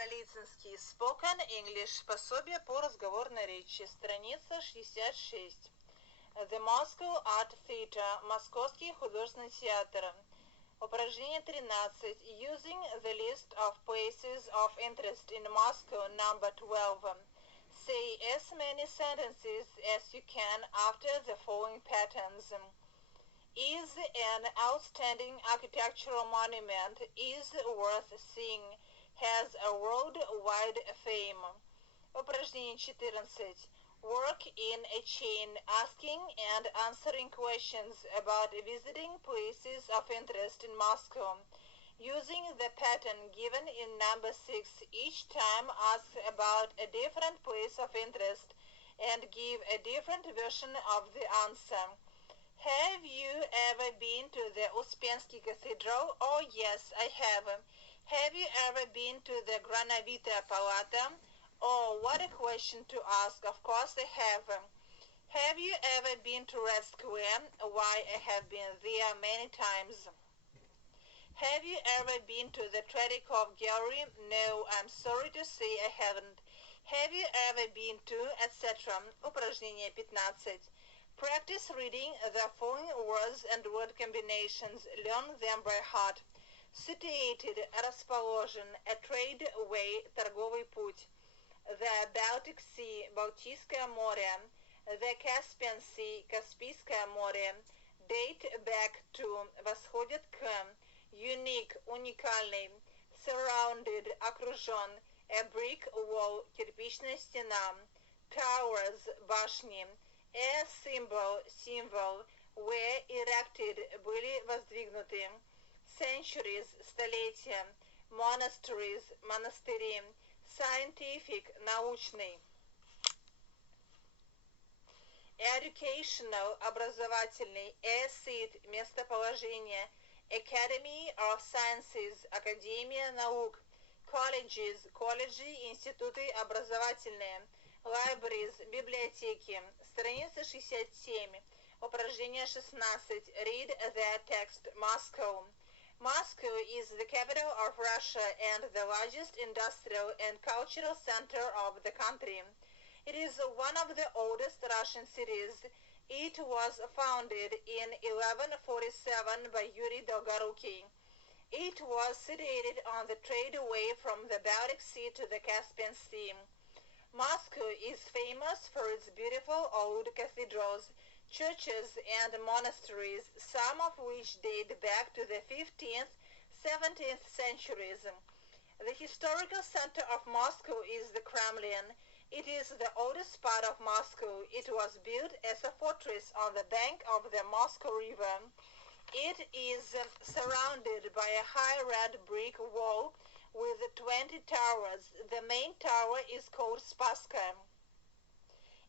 Голицынский Spoken English. Пособие по разговорной речи. Страница 66. The Moscow Art Theater. Московский художественный театр. Упражнение 13. Using the list of places of interest in Moscow, number 12. Say as many sentences as you can after the following patterns. Is an outstanding architectural monument, is worth seeing, has a worldwide fame. Упражнение 14. Work in a chain, asking and answering questions about visiting places of interest in Moscow. Using the pattern given in number 6, each time ask about a different place of interest and give a different version of the answer. Have you ever been to the Uspensky Cathedral? Oh, yes, I have. Have you ever been to the Granovitaya Palata? Oh, what a question to ask. Of course I have. Have you ever been to Red Square? Why, I have been there many times. Have you ever been to the Tretyakov Gallery? No, I'm sorry to say I haven't. Have you ever been to, etc. Упражнение 15. Practice reading the following words and word combinations. Learn them by heart. Situated, расположен, a trade way, торговый путь. The Baltic Sea, Балтийское море. The Caspian Sea, Каспийское море. Date back to, восходит к. Unique, уникальный. Surrounded, окружен. A brick wall, кирпичная стена. Towers, башни. A symbol, символ. Were erected, были воздвигнуты. Centuries, столетия. Monasteries, монастыри. Scientific, научный. Educational, образовательный. A seat, местоположение. Academy of Sciences, Академия наук. Colleges, колледжи, институты образовательные. Libraries, библиотеки. Страница 67. Упражнение 16. Read the text. Moscow. Moscow is the capital of Russia and the largest industrial and cultural center of the country. It is one of the oldest Russian cities. It was founded in 1147 by Yuri Dolgorukiy. It was situated on the trade way from the Baltic Sea to the Caspian Sea. Moscow is famous for its beautiful old cathedrals, churches and monasteries, some of which date back to the 15th, 17th centuries. The historical center of Moscow is the Kremlin. It is the oldest part of Moscow. It was built as a fortress on the bank of the Moscow River. It is surrounded by a high red brick wall with 20 towers. The main tower is called Spasskaya.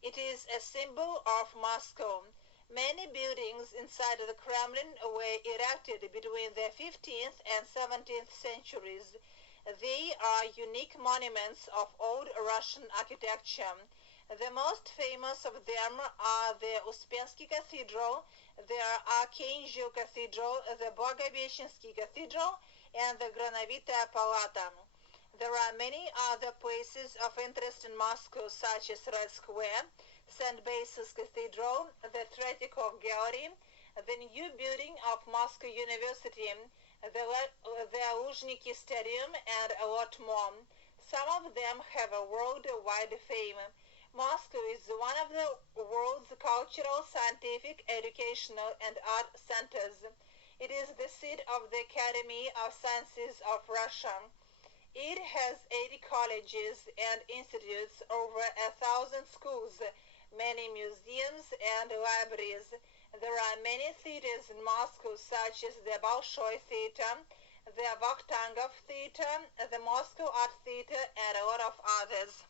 It is a symbol of Moscow. Many buildings inside the Kremlin were erected between the 15th and 17th centuries. They are unique monuments of old Russian architecture. The most famous of them are the Uspensky Cathedral, the Archangel Cathedral, the Благовещенский Cathedral, and the Granovitaya Palata. There are many other places of interest in Moscow, such as Red Square, St. Basil's Cathedral, the Tretyakov Gallery, the new building of Moscow University, the Luzhniki Stadium, and a lot more. Some of them have a worldwide fame. Moscow is one of the world's cultural, scientific, educational, and art centers. It is the seat of the Academy of Sciences of Russia. It has 80 colleges and institutes, over 1,000 schools, many museums and libraries. There are many theaters in Moscow, such as the Bolshoi Theater, the Vakhtangov Theater, the Moscow Art Theater, and a lot of others.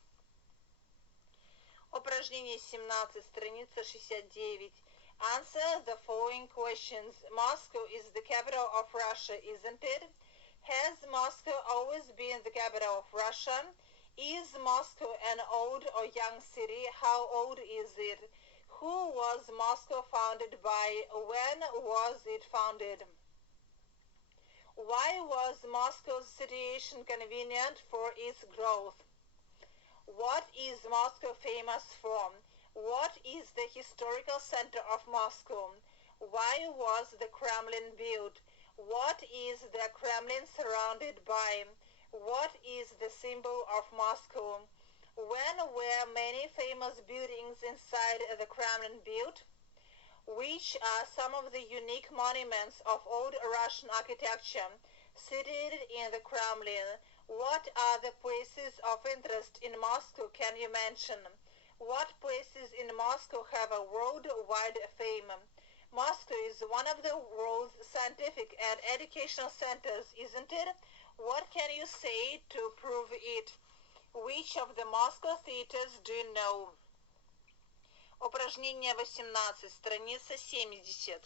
Упражнение 17, страница 69. Answer the following questions. Moscow is the capital of Russia, isn't it? Has Moscow always been the capital of Russia? Is Moscow an old or young city? How old is it? Who was Moscow founded by? When was it founded? Why was Moscow's situation convenient for its growth? What is Moscow famous for? What is the historical center of Moscow? Why was the Kremlin built? What is the Kremlin surrounded by? What is the symbol of Moscow? When were many famous buildings inside the Kremlin built? Which are some of the unique monuments of old Russian architecture situated in the Kremlin? What are the places of interest in Moscow can you mention? What places in Moscow have a worldwide fame? Moscow is one of the world's scientific and educational centers, isn't it? What can you say to prove it? Which of the Moscow theaters do you know? Упражнение 18, страница 70.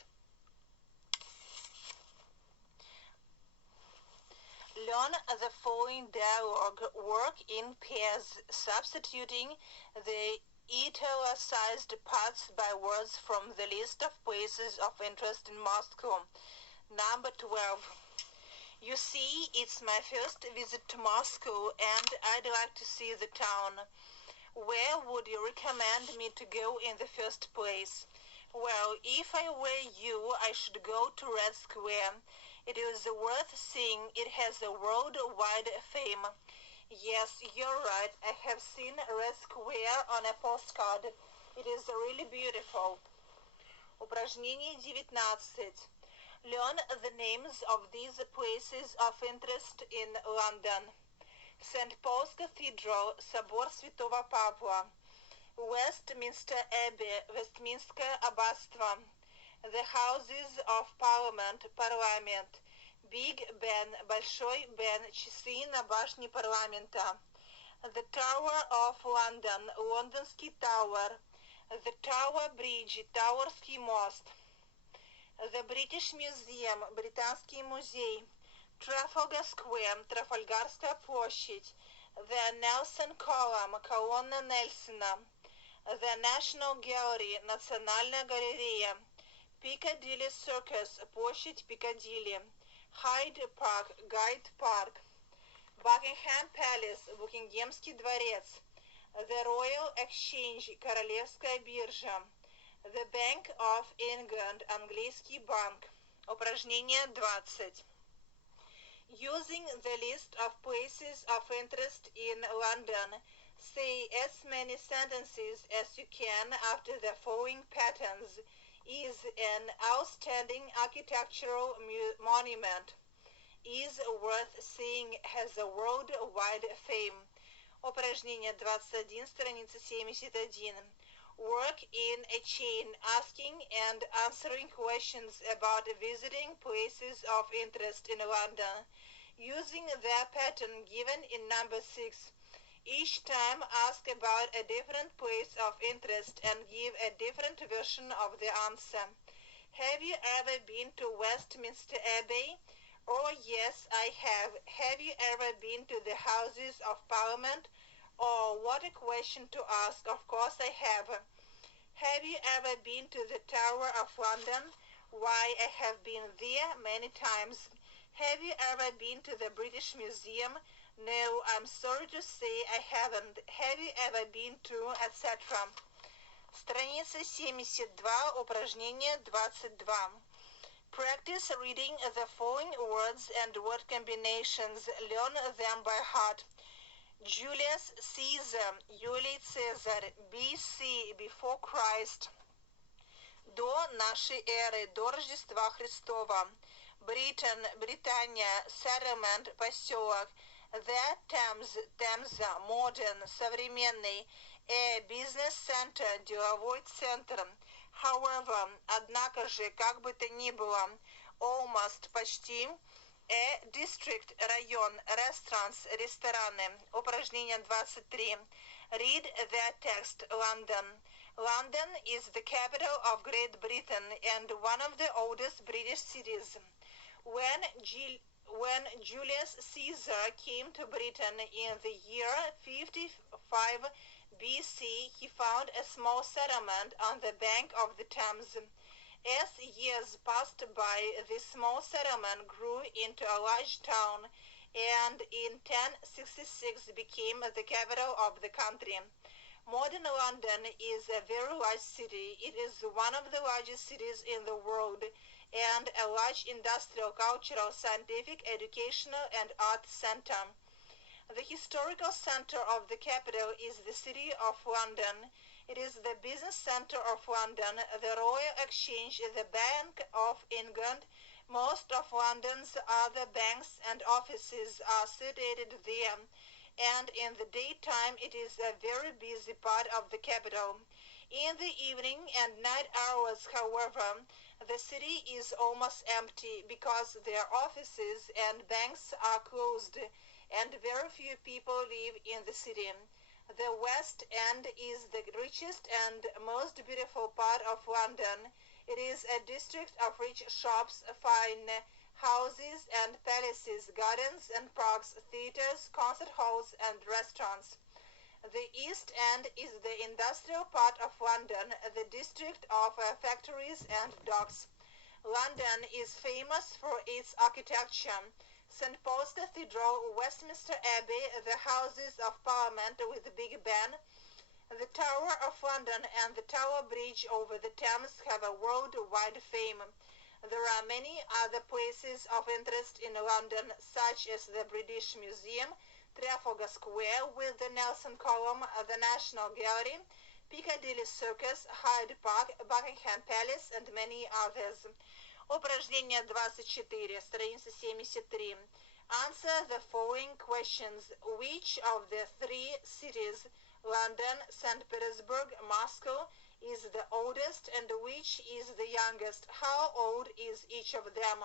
Learn the following dialogue. Work in pairs, substituting the italicized parts by words from the list of places of interest in Moscow. Number 12. You see, it's my first visit to Moscow and I'd like to see the town. Where would you recommend me to go in the first place? Well, if I were you, I should go to Red Square. It is worth seeing. It has a worldwide fame. Yes, you're right. I have seen Red Square on a postcard. It is really beautiful. Упражнение 19. Learn the names of these places of interest in London. St. Paul's Cathedral, собор Святого Павла, Westminster Abbey, Вестминское аббатство, the Houses of Parliament, парламент, Big Ben, Большой Бен, часы на башне парламента, the Tower of London, Лондонский Tower, the Tower Bridge, Тауэрский мост, the British Museum, Британский музей, Trafalgar Square, Трафальгарская площадь, the Nelson Column, колонна Нельсона, the National Gallery, Национальная галерея, Piccadilly Circus, площадь Пикадилли, Hyde Park, Гайд Парк, Buckingham Palace, Букингемский дворец, the Royal Exchange, Королевская биржа, the Bank of England, английский банк. Упражнение 20. Using the list of places of interest in London, say as many sentences as you can after the following patterns. Is an outstanding architectural monument. Is worth seeing, has a worldwide fame. Упражнение 21, страница 71. Work in a chain, asking and answering questions about visiting places of interest in London, using the pattern given in number 6. Each time ask about a different place of interest and give a different version of the answer. Have you ever been to Westminster Abbey? Oh yes, I have. Have you ever been to the Houses of Parliament? Oh, what a question to ask. Of course I have. Have you ever been to the Tower of London? Why, I have been there many times. Have you ever been to the British Museum? No, I'm sorry to say I haven't. Have you ever been to, etc. Страница 72, упражнение 22. Practice reading the following words and word combinations. Learn them by heart. Julius Caesar, Юлий Цезарь, BC, before Christ. До нашей эры, до Рождества Христова. Britain, Британия, settlement, поселок. The Thames, Темза, modern, современный. A business center, деловой центр. However, однако же, как бы то ни было. Almost, почти. A district, район, restaurants, рестораны. Упражнение 23. Read the text. London. London is the capital of Great Britain and one of the oldest British cities. When Julius Caesar came to Britain in the year 55 BC, he found a small settlement on the bank of the Thames. As years passed by, this small settlement grew into a large town and in 1066 became the capital of the country. Modern London is a very large city. It is one of the largest cities in the world and a large industrial, cultural, scientific, educational, and art center. The historical center of the capital is the City of London. It is the business center of London, the Royal Exchange, the Bank of England. Most of London's other banks and offices are situated there, and in the daytime it is a very busy part of the capital. In the evening and night hours, however, the city is almost empty because their offices and banks are closed and very few people live in the city. The West End is the richest and most beautiful part of London. It is a district of rich shops, fine houses and palaces, gardens and parks, theaters, concert halls and restaurants. The East End is the industrial part of London, the district of factories and docks. London is famous for its architecture. St. Paul's Cathedral, Westminster Abbey, the Houses of Parliament with the Big Ben, the Tower of London and the Tower Bridge over the Thames have a worldwide fame. There are many other places of interest in London, such as the British Museum, Trafalgar Square with the Nelson Column, the National Gallery, Piccadilly Circus, Hyde Park, Buckingham Palace, and many others. Упражнение 24, страница 73. Answer the following questions. Which of the three cities, London, St. Petersburg, Moscow, is the oldest and which is the youngest? How old is each of them?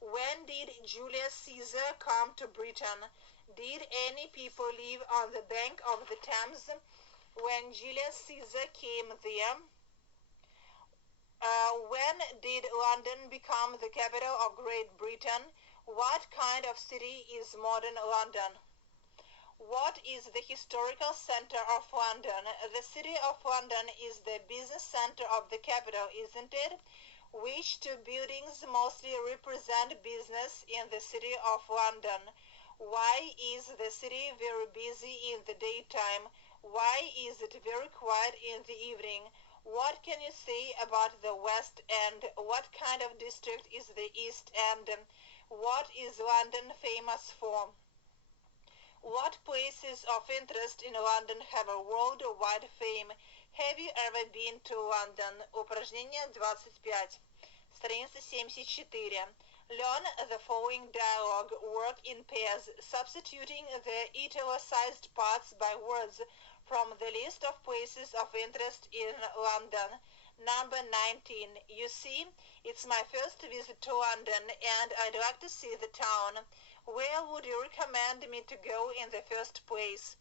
When did Julius Caesar come to Britain? Did any people live on the bank of the Thames when Julius Caesar came there? When did London become the capital of Great Britain? What kind of city is modern London? What is the historical center of London? The City of London is the business center of the capital, isn't it? Which two buildings mostly represent business in the City of London? Why is the city very busy in the daytime? Why is it very quiet in the evening? What can you say about the West End? What kind of district is the East End? What is London famous for? What places of interest in London have a worldwide fame? Have you ever been to London? Упражнение 25. Страница 74. Learn the following dialogue. Work in pairs, substituting the italicized parts by words from the list of places of interest in London. Number 19. You see, it's my first visit to London and I'd like to see the town. Where would you recommend me to go in the first place?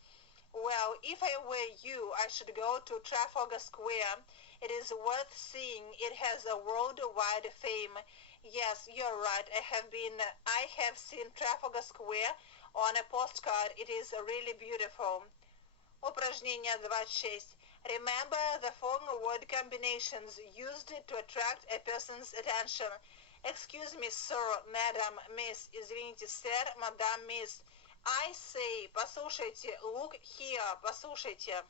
Well, if I were you, I should go to Trafalgar Square. It is worth seeing. It has a worldwide fame. Yes, you're right. I have seen Trafalgar Square on a postcard. It is really beautiful. Упражнение 26. Remember the following word combinations used to attract a person's attention. Excuse me, sir, madam, miss. Извините, сэр, мадам, мисс. I say, послушайте, look here, послушайте.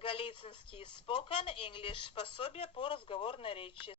Галицинский Spoken English. Пособие по разговорной речи.